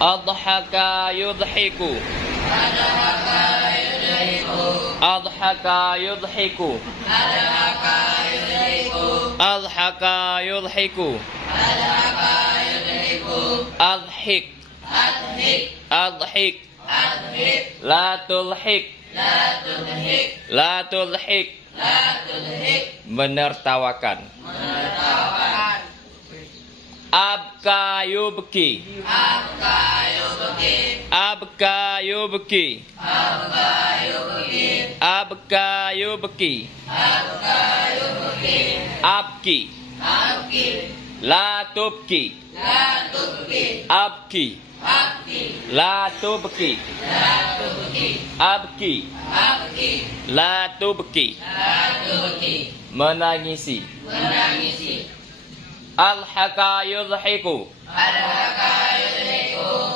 Adhaka yudhiku. Adhaka yudhiku. Adhaka yudhiku. Adhik. Adhik. La tulhik. La tulhik. Menertawakan. Abka yubki. Abka yubki. Abka yubki. Abki. La tubki. Abki. La tubki. Abki. La tubki. Menangisi. Alhaka yudhiku.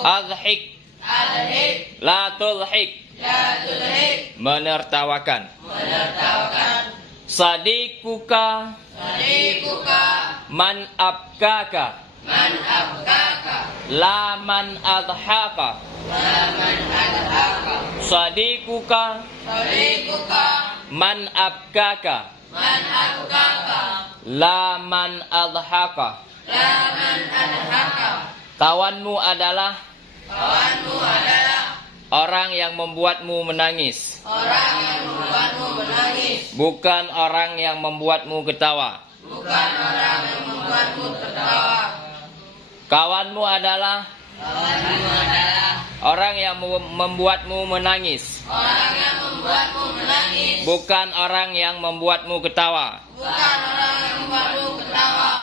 Adhik. La tulhik. Menertawakan. Sadikuka. Man abkaka. La man adhaka. Sadikuka. Man abkaka. La man adhaka. Kawanmu adalah orang yang membuatmu menangis. Bukan orang yang membuatmu ketawa. Kawanmu adalah orang yang membuatmu menangis. Bukan orang yang membuatmu ketawa.